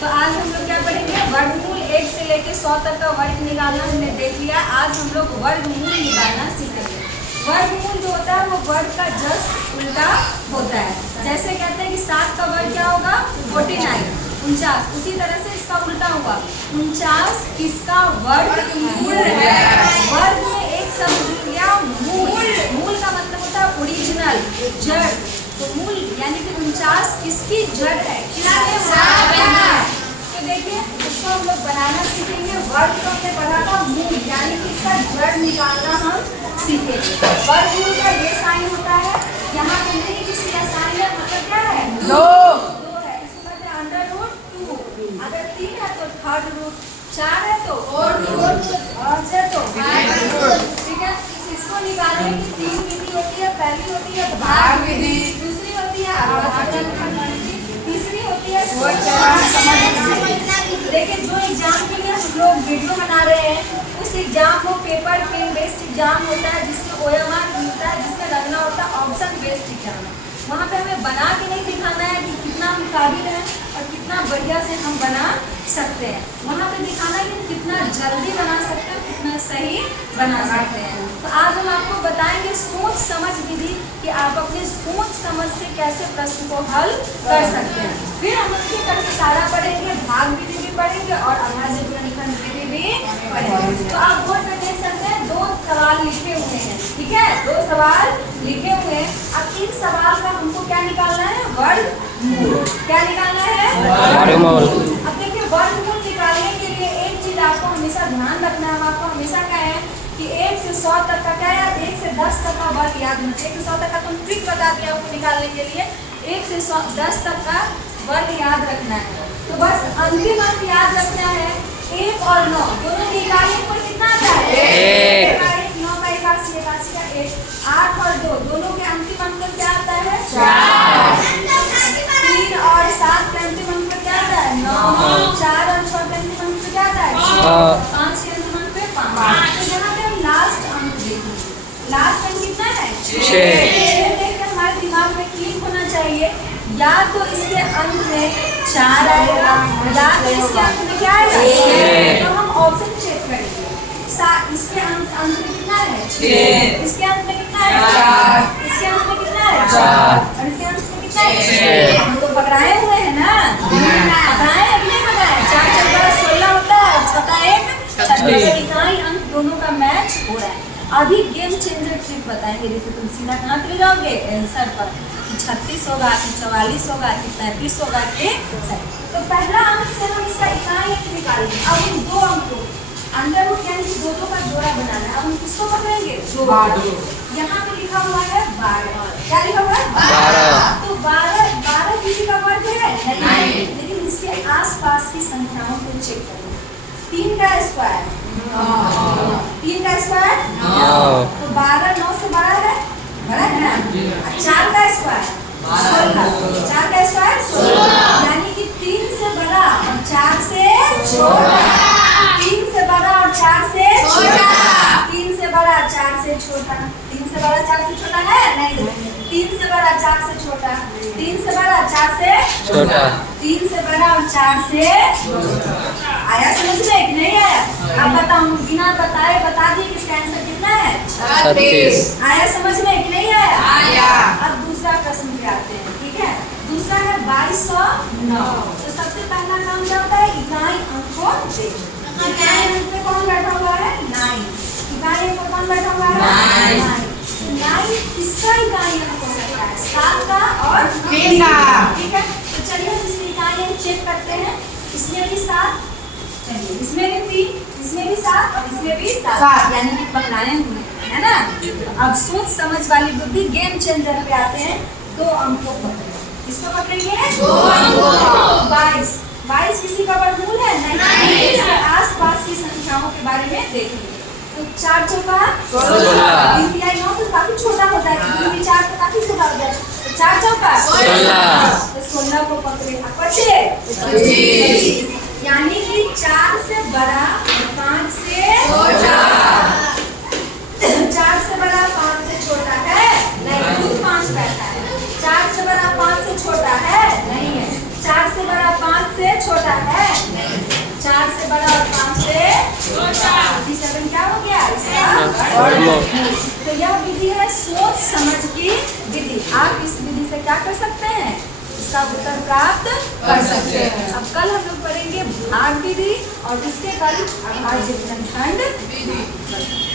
तो आज हम लोग क्या पढ़ेंगे, वर्गमूल 1 से लेके 100 तक का वर्ग निकालना हमने देख लिया। आज हम लोग वर्गमूल निकालना सीखेंगे। वर्गमूल जो होता है वो वर्ग का जस्ट उल्टा होता है। जैसे कहते हैं कि 7 का वर्ग क्या होगा, 49, 49। उसी तरह से इसका उल्टा होगा 49 किसका वर्गमूल है। वर्ग में एक शब्द लिया मूल। मूल का मतलब होता है ओरिजिनल, जड़। तो मूल यानी कि 49 किसकी जड़ है, तो देखिए इसको हम लोग बनाना सीखेंगे। वर्ग को हमने पढ़ा था मूल, यानी कि इसका जड़ निकालना हम सीखेंगे। वर्गमूल का ये साइन होता है, यहाँ पे नहीं किसी का साइन है, मतलब क्या है, 2 है। इसको कहते हैं √2। अगर 3 है तो थर्ड रूट, 4 है तो और रूट, 5 है तो 5 रूट। ठीक है, इसको निकालने की 3 विधि होती है। पहली होती है भाग विधि, दूसरी होती है अवकलन विधि, तीसरी होती है देखिए जो एग्जाम के लिए हम लोग वीडियो बना रहे हैं, उस एग्जाम को पेपर पेन बेस्ड एग्जाम होता है, जिसमें OMR मिलता है, जिसमें लगना होता है ऑप्शन बेस्ड एग्जाम। वहाँ पे हमें बना के नहीं दिखाना है कि कितना हम काबिल हैं और कितना बढ़िया से हम बना सकते हैं। वहाँ पे दिखाना है कि कितना जल्दी बना सकते हैं, कितना सही बना सकते हैं। तो आज हम आपको बताएंगे सोच समझ विधि कि आप अपने सोच समझ से कैसे प्रश्न को हल कर सकते हैं। फिर हम उसके करके सारा पढ़ेंगे, भाग विधि भी पढ़ेंगे और अभाज्य गुणनखंड विधि भी पढ़ेंगे। तो आप बोर्ड पे देख सकते हैं 2 सवाल लिखे हुए हैं, ठीक है, 2 सवाल लिखे हुए हैं। अब इन सवाल का हमको क्या निकालना है, वर्गमूल। क्या निकालना है, वर्गमूल। अब देखिए वर्गमूल निकालने के लिए एक चीज आपको हमेशा ध्यान रखना है, आपको हमेशा क्या है कि 1 से 100 तक का क्या है, 1 से 10 तक का वर्ग याद होना चाहिए। 1 से 100 तक का तुम ट्रिक बता दिया आपको निकालने के लिए, 1 से 10 तक का वर्ग याद रखना है। तो बस अंतिम अंक याद रखना है, 1 और 9 दोनों की इकाई पर कितना आता है, 1। 9 का 81, 81 का 1। 8 और 2 दोनों के अंतिम अंक पर क्या आता है, 4। 3 और 7 के अंतिम अंक पर क्या आता है, 9। 4 और 6 के अंतिम अंक पर क्या आता है, 6। 5 के अंतिम अंक पे 5। तो यहाँ पे हम लास्ट अंक देखेंगे। लास्ट अंक कितना है, 6। देखकर हमारे दिमाग में क्लिक होना चाहिए, या तो इसके अंत में 4 आएगा या तो इसके अंत में क्या आएगा, 6। तो हम ऑप्शन चेक करेंगे। इसके अंत में कितना है, 6। इसके अंत में कितना है, 4। इसके अंत में कितना है, 4। और इसके अंत में कितना है, 6। हम तो पकड़ाए हुए हैं ना, पकड़ाए नहीं पकड़ाए। 4 4 16 होता है, 6 इकाई अंक दोनों का मैच हो रहा है। अभी गेम चेंजर ट्रिक बताएंगे, जैसे तुम सीधा कहाँ चले जाओगे आंसर पर, कि 36 होगा कि 44 होगा कि 35 होगा कि। तो पहला अंक से हम इसका इकाई अंक निकालेंगे। अब इन 2 अंक को अंडर रूट यानी कि 2 का जोड़ा बनाना है। अब हम किसको पकड़ेंगे, 2। यहाँ पे लिखा हुआ है 12। क्या लिखा हुआ है, 12। तो 12 किसी का वर्ग है नहीं, लेकिन इसके आसपास की संख्याओं को चेक करेंगे। 3 का स्क्वायर 3 का स्क्वायर 9। तो 12 9 से बड़ा है, बड़ा है ना। 4 का स्क्वायर 16। 4 का स्क्वायर 16, यानी कि 3 से बड़ा और 4 से छोटा। 3 से बड़ा और 4 से छोटा। 3 से बड़ा 4 से छोटा। 3 से बड़ा 4 से छोटा है नहीं, 3 से बड़ा 4 से छोटा। 3 से बड़ा 4 से छोटा। 3 से बड़ा और 4 से आया समझ में कि नहीं आया। अब बताओ, बिना बताए बता दिए कि इसका आंसर कितना है, 36। आया समझ में कि नहीं आया। अब दूसरा प्रश्न पे आते हैं, ठीक है। दूसरा है 2209। तो सबसे पहला काम क्या होता है, इकाई अंक को देखो। इकाई अंक पे कौन बैठा हुआ है, 9। इकाई अंक पर कौन बैठा हुआ है, 9। किसका इकाई अंक हो सकता है, 7 का और 3 का, ठीक है। तो चलिए हम इसमें इकाई अंक चेक करते हैं। इसमें भी 7, चलिए इसमें भी 3, इसमें भी 7 और इसमें भी 7, यानी कि पकड़ाए हुए है ना। तो अब सोच समझ वाली बुद्धि गेम चेंजर पे आते हैं। 2 अंक को पकड़ेंगे, किसको पकड़ेंगे, 2 अंक को। 22 किसी का वर्गमूल है नहीं, इसके आसपास की संख्याओं के बारे में देखेंगे। तो 4 चौका 16, 3 तिहाई 9 तो काफी छोटा होता है, 3 भी 4 तो काफी छोटा हो जाए। 4 चौका 16, तो 16 को पकड़े 25, यानी कि 4 से बड़ा और 5 से छोटा। 4 से बड़ा 5 से छोटा है नहीं, खुद 5 बैठा है। 4 से बड़ा 5 से छोटा है नहीं है। 4 से बड़ा 5 से से छोटा है, 4 से बड़ा और 5 से छोटा। 47 क्या हो गया इसका? तो यह विधि है सोच समझ की विधि। आप इस विधि से क्या कर सकते हैं? इसका उत्तर प्राप्त कर सकते हैं। अब कल हम लोग पढ़ेंगे भाग विधि और इसके कल अभाज्य खंड विधि।